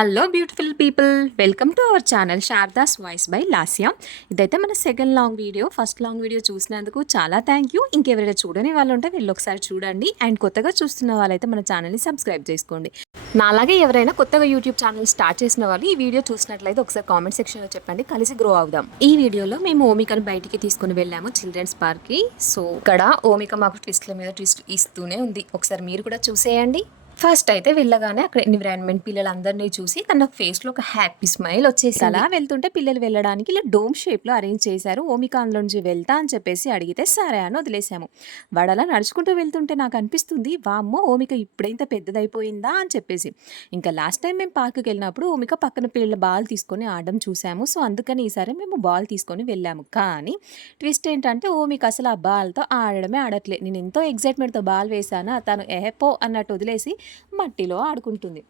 Hello beautiful people, welcome to our channel Sharada's voice by Lasya. ఇదైతే మన second long video. First long video చూసినందుకు చాలా thank you. ఇంకెవరైనా చూడని వాళ్ళు ఉంటే వీళ్ళు ఒకసారి చూడండి. అండ్ కొత్తగా చూస్తున్న వాళ్ళైతే మన ఛానల్ని సబ్స్క్రైబ్ చేసుకోండి. నాలాగే ఎవరైనా కొత్తగా యూట్యూబ్ ఛానల్ స్టార్ట్ చేసిన వాళ్ళు ఈ వీడియో చూసినట్లయితే ఒకసారి కామెంట్ సెక్షన్లో చెప్పండి, కలిసి గ్రో అవుదాం. ఈ వీడియోలో మేము ఓమికను బయటికి తీసుకుని వెళ్ళాము చిల్డ్రన్స్ పార్క్కి. సో ఇక్కడ ఓమిక మాకు ట్విస్ట్ల మీద ట్విస్ట్ ఇస్తూనే ఉంది, ఒకసారి మీరు కూడా చూసేయండి. ఫస్ట్ అయితే వెళ్ళగానే అక్కడ ఎన్విరాన్మెంట్ పిల్లలందరినీ చూసి తన ఫేస్లో ఒక హ్యాపీ స్మైల్ వచ్చేసి అలా వెళ్తుంటే పిల్లలు వెళ్ళడానికి ఇలా డోమ్ షేప్లో అరేంజ్ చేశారు. ఓమిక అందులో నుంచి వెళ్తా అని చెప్పేసి అడిగితే సరే అని వదిలేసాము. వాడు అలా నడుచుకుంటూ వెళ్తుంటే నాకు అనిపిస్తుంది, వామ్మో ఓమిక ఇప్పుడైంత పెద్దదైపోయిందా అని చెప్పేసి. ఇంకా లాస్ట్ టైం మేము పార్క్కి వెళ్ళినప్పుడు ఓమిక పక్కన పిల్లల బాల్ తీసుకొని ఆడడం చూసాము. సో అందుకని ఈసారి మేము బాల్ తీసుకొని వెళ్ళాము. కానీ ట్విస్ట్ ఏంటంటే ఓమిక అసలు ఆ బాల్తో ఆడడమే ఆడట్లేదు. నేను ఎంతో ఎగ్జైట్మెంట్తో బాల్ వేసాను, తను ఎహపో అన్నట్టు వదిలేసి మట్టిలో ఆడుకుంటుంది.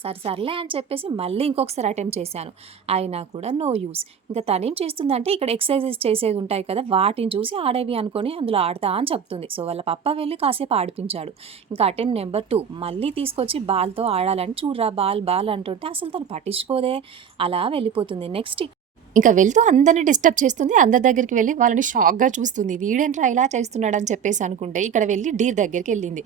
సర్లే అని చెప్పేసి మళ్ళీ ఇంకొకసారి అటెంప్ట్ చేశాను, అయినా కూడా నో యూస్. ఇంకా తనేం చేస్తుందంటే ఇక్కడ ఎక్సర్సైజెస్ చేసేవి ఉంటాయి కదా, వాటిని చూసి ఆడేవి అనుకొని అందులో ఆడతా అని చెప్తుంది. సో వాళ్ళ పప్ప వెళ్ళి కాసేపు ఆడిపించాడు. ఇంకా అటెంప్ట్ నెంబర్ 2 మళ్ళీ తీసుకొచ్చి బాల్తో ఆడాలని చూడరా బాల్ బాల్ అంటుంటే అసలు తను పట్టించుకోదే, అలా వెళ్ళిపోతుంది. నెక్స్ట్ ఇంకా వెళ్తూ అందరిని డిస్టర్బ్ చేస్తుంది. అందరి దగ్గరికి వెళ్ళి వాళ్ళని షాక్గా చూస్తుంది. వీడేంట్రా ఇలా చేస్తున్నాడు అని చెప్పేసి అనుకుంటే ఇక్కడ వెళ్ళి డీర్ దగ్గరికి వెళ్ళింది.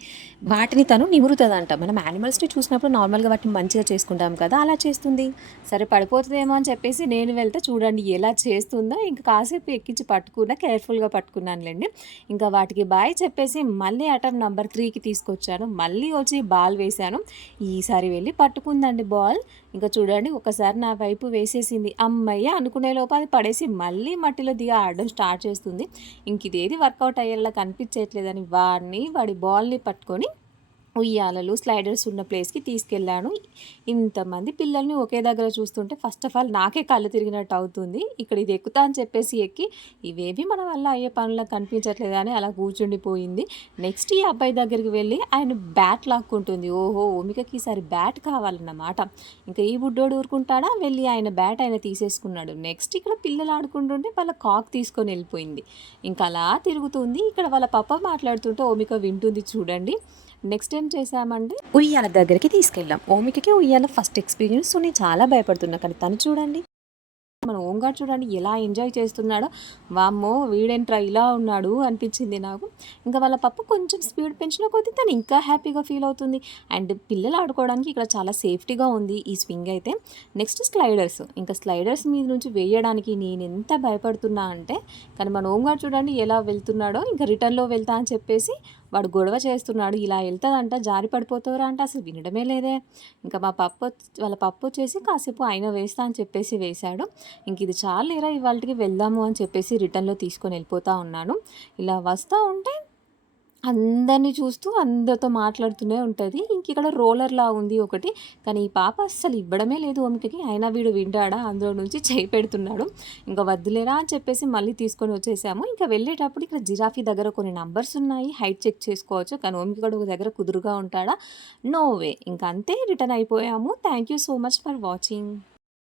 వాటిని తను నిమురుతుందంట. మనం యానిమల్స్ని చూసినప్పుడు నార్మల్గా వాటిని మంచిగా చేసుకుంటాం కదా, అలా చేస్తుంది. సరే పడిపోతుందేమో అని చెప్పేసి నేను వెళ్తే చూడండి ఎలా చేస్తుందో. ఇంకా కాసేపు ఎక్కించి పట్టుకున్నా, కేర్ఫుల్గా పట్టుకున్నానులేండి. ఇంకా వాటికి బాయ్ చెప్పేసి మళ్ళీ అటెంప్ట్ నెంబర్ 3కి తీసుకొచ్చాను. మళ్ళీ వచ్చి బాల్ వేశాను. ఈసారి వెళ్ళి పట్టుకుందండి బాల్. ఇంకా చూడండి ఒకసారి నా వైపు వేసేసింది. అమ్మయ్య అనుకునే లోపు అది పడేసి మళ్ళీ మట్టిలో దిగి ఆడడం స్టార్ట్ చేస్తుంది. ఇంక ఇదేది వర్కౌట్ అయ్యేలా కనిపించట్లేదని వాడి బాల్ని పట్టుకొని ఉయ్యాలలు స్లైడర్స్ ఉన్న ప్లేస్కి తీసుకెళ్ళాను. ఇంతమంది పిల్లల్ని ఒకే దగ్గర చూస్తుంటే ఫస్ట్ ఆఫ్ ఆల్ నాకే కళ్ళు తిరిగినట్టు అవుతుంది. ఇక్కడ ఇది ఎక్కుతా అని చెప్పేసి ఎక్కి ఇవేవి మన వల్ల అయ్యే పనులకు కనిపించట్లేదు అని అలా కూర్చుండిపోయింది. నెక్స్ట్ ఈ అబ్బాయి దగ్గరికి వెళ్ళి ఆయన బ్యాట్ లాక్కుంటుంది. ఓహో ఓమికకి ఈసారి బ్యాట్ కావాలన్నమాట. ఇంకా ఈ బుడ్డోడు ఊరుకుంటాడా, వెళ్ళి ఆయన బ్యాట్ ఆయన తీసేసుకున్నాడు. నెక్స్ట్ ఇక్కడ పిల్లలు ఆడుకుంటుంటే వాళ్ళ కాక్ తీసుకొని వెళ్ళిపోయింది. ఇంకా అలా తిరుగుతుంది. ఇక్కడ వాళ్ళ పప్ప మాట్లాడుతుంటే ఓమిక వింటుంది చూడండి. నెక్స్ట్ ఏం చేసామంటే ఉయ్యాల దగ్గరికి తీసుకెళ్ళాం. ఓమికకి ఉయ్యాల ఫస్ట్ ఎక్స్పీరియన్స్. నేను చాలా భయపడుతున్నా, కానీ తను చూడండి, మన ఓంగాడు చూడండి ఎలా ఎంజాయ్ చేస్తున్నాడో. వామ్మో వీడేంట్రా ఇలా ఉన్నాడు అనిపించింది నాకు. ఇంకా వాళ్ళ పప్ప కొంచెం స్పీడ్ పెంచిన కొద్దీ తను ఇంకా హ్యాపీగా ఫీల్ అవుతుంది. అండ్ పిల్లలు ఆడుకోవడానికి ఇక్కడ చాలా సేఫ్టీగా ఉంది ఈ స్వింగ్ అయితే. Next sliders. ఇంకా స్లైడర్స్ మీద నుంచి వేయడానికి నేను ఎంత భయపడుతున్నా అంటే, కానీ మన ఓంగాడు చూడండి ఎలా వెళ్తున్నాడో. ఇంకా రిటర్న్లో వెళ్తా అని చెప్పేసి వాడు గొడవ చేస్తున్నాడు. ఇలా వెళ్తుందంట, జారి పడిపోతావురా అంటే అసలు వినడమే లేదే. ఇంకా వాళ్ళ పప్పు వచ్చేసి కాసేపు ఆయన వేస్తా అని చెప్పేసి వేశాడు. ఇంక ఇది చాలేరా ఇవాళకి వెళ్దాము అని చెప్పేసి రిటర్న్లో తీసుకొని వెళ్ళిపోతూ ఉన్నాను. ఇలా వస్తూ ఉంటే అందరినీ చూస్తూ అందరితో మాట్లాడుతూనే ఉంటుంది. ఇంక ఇక్కడ రోలర్లా ఉంది ఒకటి, కానీ ఈ పాప అస్సలు ఇవ్వడమే లేదు ఓమికకి. అయినా వీడు వింటాడా, అందులో నుంచి చేయి పెడుతున్నాడు. ఇంకా వద్దులేరా అని చెప్పేసి మళ్ళీ తీసుకొని వచ్చేసాము. ఇంకా వెళ్ళేటప్పుడు ఇక్కడ జిరాఫీ దగ్గర కొన్ని నంబర్స్ ఉన్నాయి, హైట్ చెక్ చేసుకోవచ్చు. కానీ ఓమిక కూడా ఒక దగ్గర కుదురుగా ఉంటాడా, నో వే. ఇంకా అంతే రిటర్న్ అయిపోయాము. Thank you so much for watching.